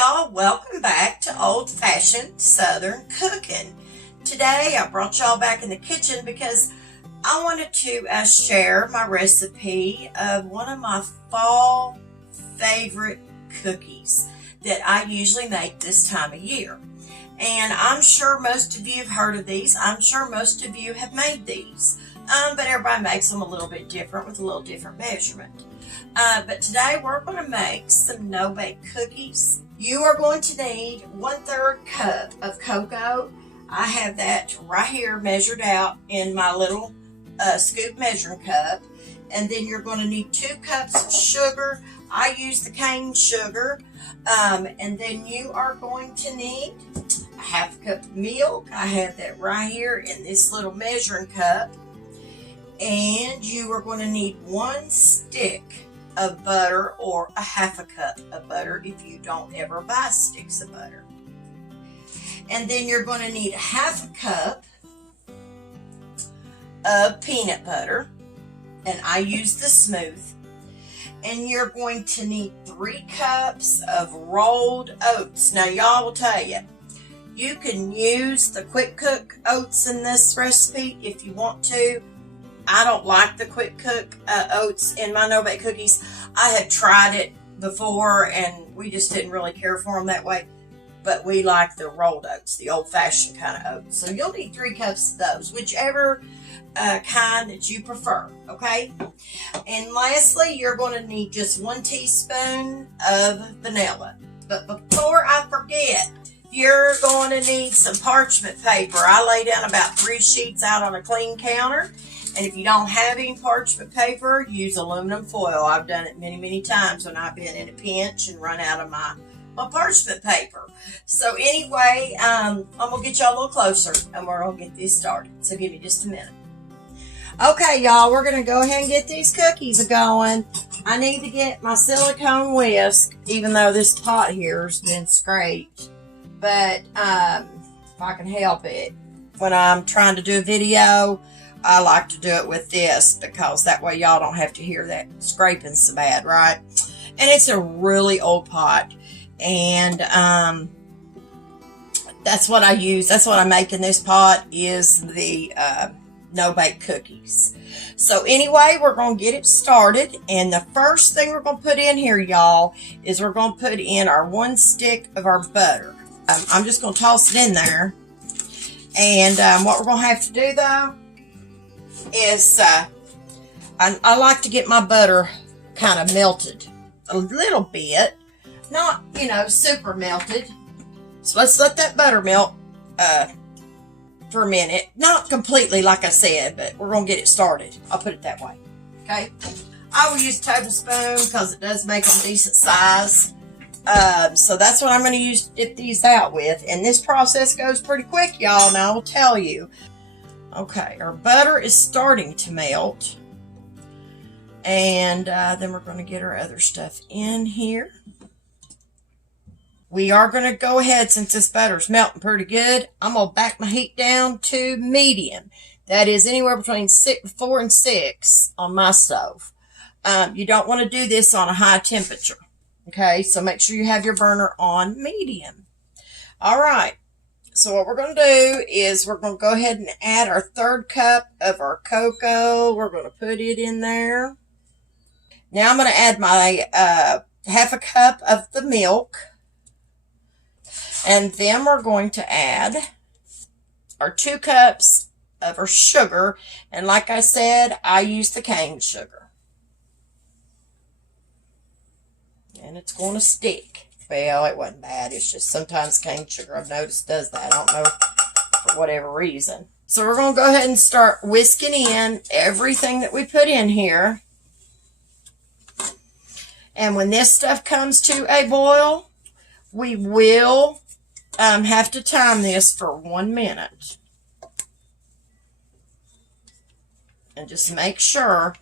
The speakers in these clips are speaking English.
y'all, welcome back to Old Fashioned Southern Cooking. Today I brought y'all back in the kitchen because I wanted to share my recipe of one of my fall favorite cookies that I usually make this time of year. And I'm sure most of you have heard of these. I'm sure most of you have made these. But everybody makes them a little bit different with a little different measurement. But today we're going to make some no-bake cookies. You are going to need 1/3 cup of cocoa. I have that right here measured out in my little scoop measuring cup. And then you're going to need 2 cups of sugar. I use the cane sugar. And then you are going to need 1/2 cup of milk. I have that right here in this little measuring cup. And you are going to need 1 stick of butter or 1/2 cup of butter if you don't ever buy sticks of butter. And then you're going to need 1/2 cup of peanut butter, and I use the smooth. And you're going to need 3 cups of rolled oats. Now y'all will tell you, you can use the quick cook oats in this recipe if you want to. I don't like the quick cook oats in my no-bake cookies. I had tried it before and we just didn't really care for them that way. But we like the rolled oats, the old-fashioned kind of oats. So you'll need 3 cups of those, whichever kind that you prefer, okay? And lastly, you're going to need just 1 teaspoon of vanilla. But before I forget, you're going to need some parchment paper. I lay down about 3 sheets out on a clean counter. And if you don't have any parchment paper, use aluminum foil. I've done it many, many times when I've been in a pinch and run out of my parchment paper. So anyway, I'm going to get y'all a little closer and we're going to get this started. So give me just a minute. Okay, y'all, we're going to go ahead and get these cookies going. I need to get my silicone whisk, even though this pot here has been scraped. But if I can help it, when I'm trying to do a video, I like to do it with this because that way y'all don't have to hear that scraping so bad, right? And it's a really old pot. And that's what I use. That's what I make in this pot is the no-bake cookies. So anyway, we're going to get it started. And the first thing we're going to put in here, y'all, is we're going to put in our 1 stick of our butter. I'm just going to toss it in there. And what we're going to have to do, though, is I like to get my butter kind of melted a little bit. Not, you know, super melted. So let's let that butter melt for a minute. Not completely, like I said, but we're going to get it started. I'll put it that way. Okay? I will use a tablespoon because it does make them decent size. So that's what I'm going to use to dip these out with. And this process goes pretty quick, y'all, and I will tell you. Okay, our butter is starting to melt. And then we're going to get our other stuff in here. We are going to go ahead, since this butter's melting pretty good, I'm going to back my heat down to medium. That is anywhere between 4 and 6 on my stove. You don't want to do this on a high temperature. Okay, so make sure you have your burner on medium. All right. So what we're going to do is we're going to go ahead and add our 1/3 cup of our cocoa. We're going to put it in there. Now I'm going to add my 1/2 cup of the milk. And then we're going to add our 2 cups of our sugar. And like I said, I use the cane sugar. And it's going to stick. Well, it wasn't bad. It's just sometimes cane sugar, I've noticed, does that. I don't know for whatever reason. So we're going to go ahead and start whisking in everything that we put in here. And when this stuff comes to a boil, we will have to time this for 1 minute. And just make sure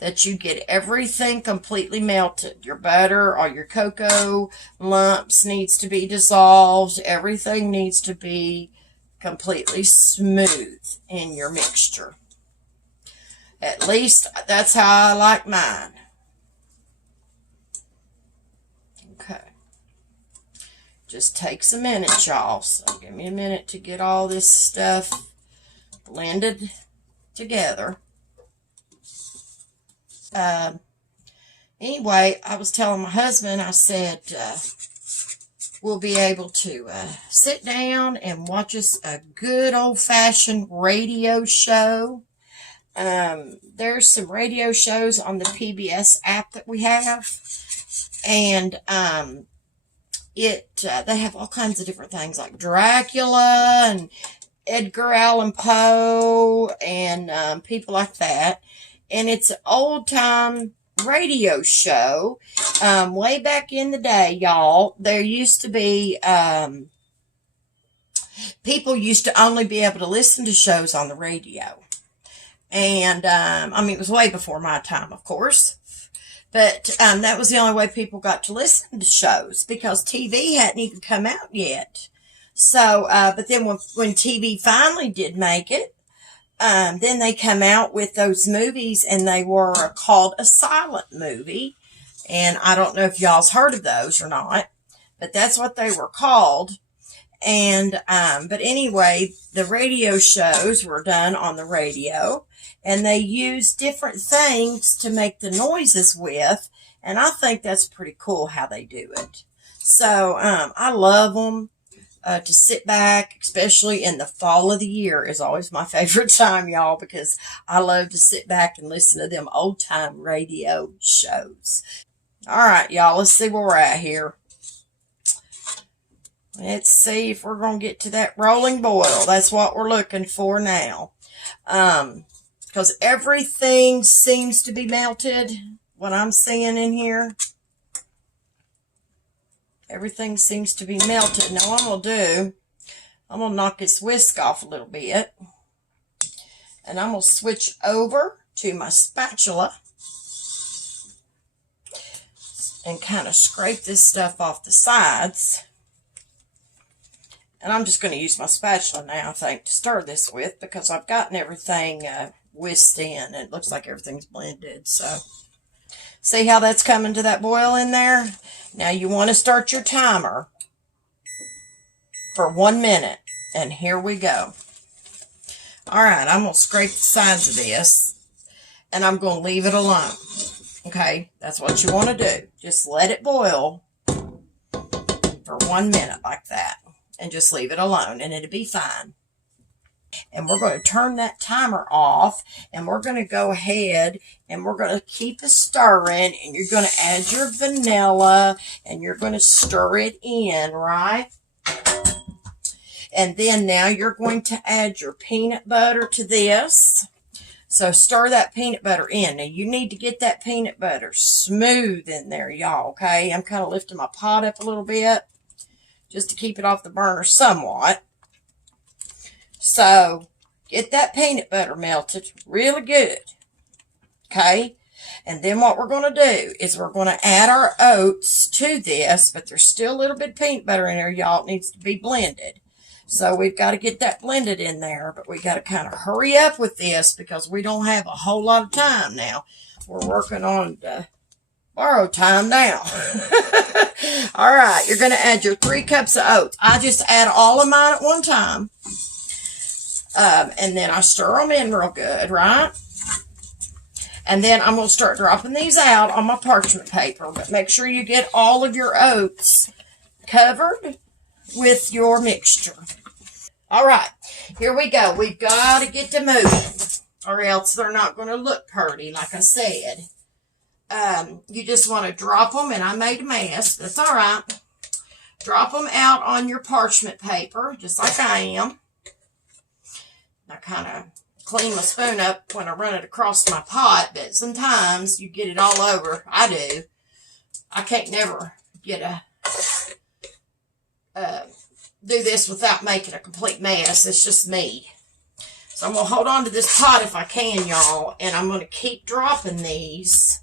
that you get everything completely melted. Your butter or your cocoa lumps needs to be dissolved. Everything needs to be completely smooth in your mixture. At least that's how I like mine. Okay. Just takes a minute, y'all. So give me a minute to get all this stuff blended together. Anyway, I was telling my husband, I said, we'll be able to sit down and watch us a good old-fashioned radio show. There's some radio shows on the PBS app that we have, and they have all kinds of different things like Dracula and Edgar Allan Poe and people like that. And it's an old-time radio show. Way back in the day, y'all, there used to be people used to only be able to listen to shows on the radio. And I mean, it was way before my time, of course. But that was the only way people got to listen to shows, because TV hadn't even come out yet. So, but then when TV finally did make it, then they come out with those movies, and they were called a silent movie. And I don't know if y'all's heard of those or not, but that's what they were called. And, but anyway, the radio shows were done on the radio, and they used different things to make the noises with. And I think that's pretty cool how they do it. So, I love them. To sit back, especially in the fall of the year, is always my favorite time, y'all, because I love to sit back and listen to them old-time radio shows. All right, y'all, let's see where we're at here. Let's see if we're going to get to that rolling boil. That's what we're looking for now. Because everything seems to be melted, what I'm seeing in here. Everything seems to be melted. Now what I'm going to do, I'm going to knock this whisk off a little bit. And I'm going to switch over to my spatula and kind of scrape this stuff off the sides. And I'm just going to use my spatula now, I think, to stir this with, because I've gotten everything whisked in, and it looks like everything's blended. So, see how that's coming to that boil in there? Now you want to start your timer for 1 minute. And here we go. Alright, I'm going to scrape the sides of this. And I'm going to leave it alone. Okay, that's what you want to do. Just let it boil for 1 minute like that. And just leave it alone, and it'll be fine. And we're going to turn that timer off, and we're going to go ahead and we're going to keep it stirring, and you're going to add your vanilla, and you're going to stir it in, right? And then now you're going to add your peanut butter to this. So stir that peanut butter in. Now you need to get that peanut butter smooth in there, y'all, okay? I'm kind of lifting my pot up a little bit just to keep it off the burner somewhat. So, get that peanut butter melted really good, okay? And then what we're going to do is we're going to add our oats to this, but there's still a little bit of peanut butter in there, y'all. It needs to be blended. So, we've got to get that blended in there, but we got to kind of hurry up with this because we don't have a whole lot of time now. We're working on borrowed time now. All right, you're going to add your 3 cups of oats. I just add all of mine at one time. And then I stir them in real good, right? And then I'm going to start dropping these out on my parchment paper. But make sure you get all of your oats covered with your mixture. All right, here we go. We've got to get to moving, or else they're not going to look pretty, like I said. You just want to drop them, and I made a mess. That's all right. Drop them out on your parchment paper, just like I am. I kind of clean my spoon up when I run it across my pot, but sometimes you get it all over. I do. I can't never get do this without making a complete mess. It's just me. So I'm going to hold on to this pot if I can, y'all, and I'm going to keep dropping these.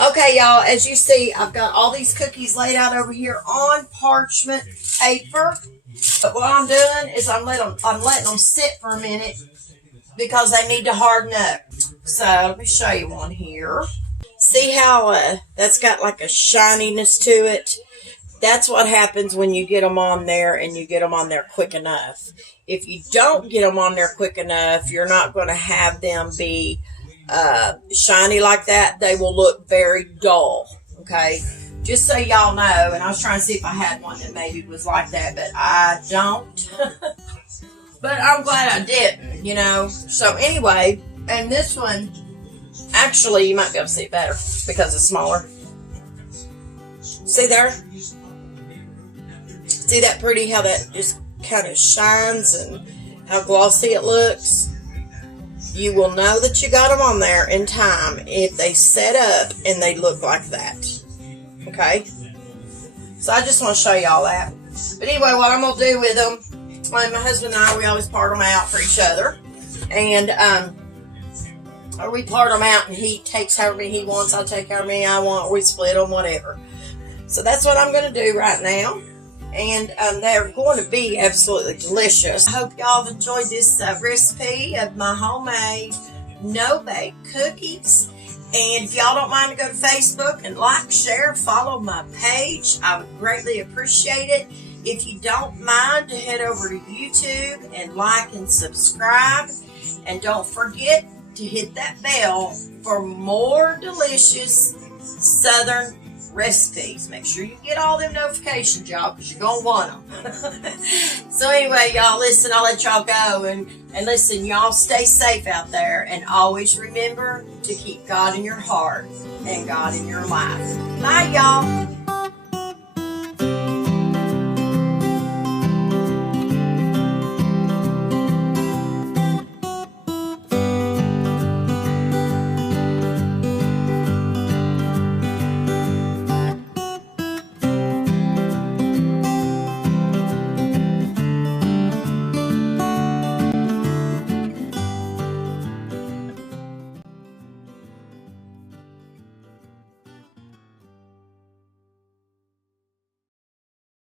Okay, y'all, as you see, I've got all these cookies laid out over here on parchment paper. But what I'm doing is I'm letting them sit for a minute because they need to harden up. So let me show you one here. See how that's got like a shininess to it? That's what happens when you get them on there and you get them on there quick enough. If you don't get them on there quick enough, you're not going to have them be shiny like that. They will look very dull, okay? Just so y'all know, and I was trying to see if I had one that maybe was like that, but I don't. But I'm glad I didn't, you know. So anyway, and this one, actually, you might be able to see it better because it's smaller. See there? See that pretty, how that just kind of shines and how glossy it looks? You will know that you got them on there in time if they set up and they look like that. Okay? So I just want to show y'all that. But anyway, what I'm going to do with them, my husband and I, we always part them out for each other. And or we part them out and he takes however many he wants, I take however many I want, we split them, whatever. So that's what I'm going to do right now. And they're going to be absolutely delicious. I hope y'all have enjoyed this recipe of my homemade no-bake cookies. And if y'all don't mind to go to Facebook and like, share, follow my page, I would greatly appreciate it. If you don't mind to head over to YouTube and like and subscribe. And don't forget to hit that bell for more delicious Southern recipes. Make sure you get all them notifications, y'all, because you're going to want them. So anyway, y'all, listen, I'll let y'all go. And listen, y'all stay safe out there. And always remember to keep God in your heart and God in your life. Bye, y'all.